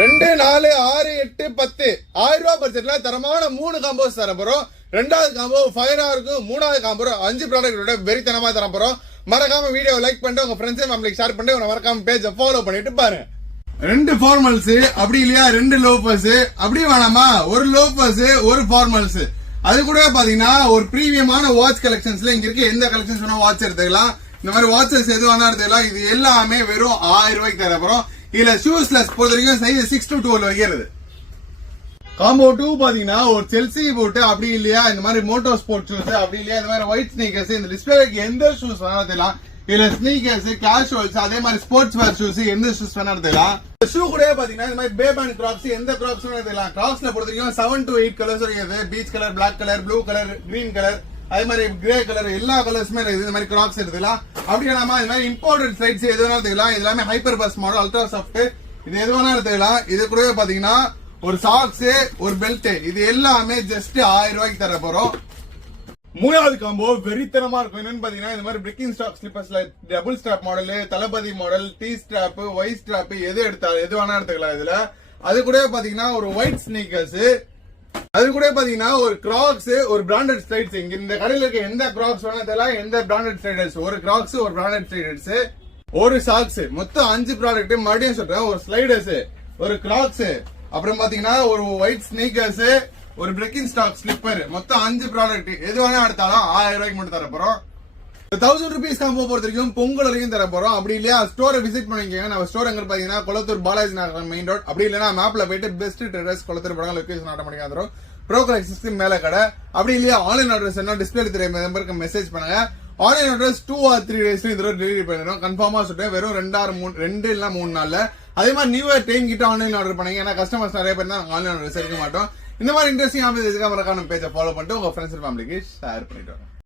2 4 6 8 10 1000 ரூபாய் பட்ஜெட்ல தரமான 3 காம்போஸ் தர போறோம். ரெண்டாவது காம்போ 5 இருக்கும். மூணாவது காம்போ 5 ப்ராடக்ட்டோட வெறித்தனமா தர போறோம். மறக்காம வீடியோ லைக் பண்ணிட்டு உங்க ஃப்ரெண்ட்ஸ் அண்ட் ஃபேமிலிக்கு ஷேர் பண்ணிட்டு மறக்காம பேஜை ஃபாலோ பண்ணிட்டு பாருங்க. 2 ஃபார்மல்ஸ் அப்படி இல்லையா 2 லோஃபர்ஸ் அப்படி வேணாமா, ஒரு லோஃபர்ஸ் ஒரு ஃபார்மல்ஸ். அது கூட பாத்தீங்கன்னா ஒரு பிரீமியமான வாட்ச் கலெக்ஷன்ஸ்ல இங்க இருக்க எந்த கலெக்ஷன்ஸ் வேணா வாட்ச் எடுத்துக்கலாம். இந்த மாதிரி வாட்சஸ் எது வேணா எடுத்துக்கலாம். இது எல்லாமே வெறும் 1000 ரூபாய்க்கு தர போறோம். இதுல ஷூஸ்லெஸ் பொறுத்த வரைக்கும் சைஸ் 6 to 12 வைக்கிறது. காம்போ 2 பாத்தீங்கன்னா ஒரு செல்சி போட்டு அப்படி இல்லையா இந்த மாதிரி மோட்டோ ஸ்போர்ட் ஷூஸ் அப்படி இல்லையா இந்த மாதிரி ஒயிட் ஸ்னீக்கர்ஸ் இந்த டிஸ்பிளேக்கு எந்த ஷூஸ் வேணா தெரியலாம். இதுல ஸ்னீக்கர்ஸ் கேஷுவல்ஸ் அதே மாதிரி ஸ்போர்ட்ஸ் வேர் ஷூஸ் எந்த ஷூஸ் வேணா தெரியலாம். ஷூ கூட பாத்தீங்கன்னா இந்த மாதிரி பேபேண்ட் கிராக்ஸ் எந்த கிராக்ஸ் வேணா தெரியலாம். கிராக்ஸ்ல பொறுத்த வரைக்கும் 7 to 8 கலர்ஸ் இருக்குது. Peach colour, black colour, blue colour, green colour, அதே மாதிரி கிரே கலர் எல்லா கலர்ஸுமே இந்த மாதிரி கிராக்ஸ் எடுத்துக்கலாம். அப்படி இல்லாம இந்த மாதிரி இம்போர்ட்டட் சைட்ஸ் எது வேணா எடுத்துக்கலாம். இது எல்லாமே hyper bus model, ultra soft, இது எது வேணா எடுத்துக்கலாம். இது கூட பாத்தீங்கன்னா ஒரு சாக்ஸ், ஒரு பெல்ட், இது எல்லாமே ஜஸ்ட் 1000 ரூபாய்க்கு தர போறோம். மூணாவது காம்போ வெறித்தனமா இருக்கும். என்னன்னு பாத்தீங்கன்னா இந்த மாதிரி பிரிக்கிங் ஸ்டாக் ஸ்லிப்பர்ஸ்ல double strap model, Thalapathy model, T strap, Y strap எது எடுத்தாலும் எது வேணா எடுத்துக்கலாம். இதுல அது கூட பாத்தீங்கன்னா ஒரு ஒயிட் ஸ்னீக்கர்ஸ், அது கூட பாத்தீங்கன்னா ஒரு கிராக்ஸ், ஒரு பிராண்டட் ஸ்லைட்ஸ். இங்க இந்த கடையில இருக்க எந்த கிராக்ஸ் வேணா தெரியல, எந்த பிராண்டட் ஸ்லைடர்ஸ், ஒரு கிராக்ஸ், ஒரு பிராண்டட் ஸ்லைடர்ஸ், ஒரு சாக்ஸ், மொத்தம் 5 ப்ராடக்ட். மறுபடியும் சொல்றேன், ஒரு ஸ்லைடர்ஸ், ஒரு கிராக்ஸ், அப்புறம் பாத்தீங்கன்னா ஒரு ஒயிட் ஸ்னீக்கர்ஸ், ஒரு பிரேக்கிங் ஸ்டாக் ஸ்லிப்பர், மொத்தம் 5 ப்ராடக்ட். எது வேணா எடுத்தாலும் 1000 ரூபாய்க்கு மட்டும் தர போறோம். 1000 rupees காம்போ பொறுத்த வரைக்கும் பொங்கல் வரைக்கும் தர போறோம். அப்படி இல்லையா ஸ்டோரை விசிட் பண்ணிக்கோங்க. நம்ம ஸ்டோர் எங்க பாத்தீங்கன்னா கொளத்தூர் பாலாஜி நகர் மெயின் ரோட். அப்படி இல்லைன்னா மேப்ல போயிட்டு பெஸ்ட் ட்ரேடர்ஸ் கொளத்தூர் படம் லொகேஷன் ஆட்டோமேட்டிக்கா வந்துடும். ப்ரோ கலெக்ஷன்ஸ்க்கு மேல கடை. அப்படி இல்லையா ஆன்லைன் ஆர்டர்ஸ் என்ன டிஸ்பிளே தெரிய நம்பருக்கு மெசேஜ் பண்ணுங்க. Online orders 2 or 3 days delivery பண்ணிடும். கன்ஃபார்மா சொல்றேன், வெறும் 2 இல்ல 3 நாள்ல. அதே மாதிரி நியூ இயர் டைம் கிட்ட ஆன்லைன் ஆர்டர் பண்ணுங்க. ஏன்னா கஸ்டமர்ஸ் நிறைய பேர் தான் ஆன்லைன் ஆர்டர் எடுக்க மாட்டோம். இந்த மாதிரி இன்ட்ரெஸ்டிங் ஆஃபீஸ் மறக்காம பேஜை ஃபாலோ பண்ணிட்டு உங்க ஃப்ரெண்ட்ஸ் ஃபேமிலிக்கு ஷேர் பண்ணிட்டு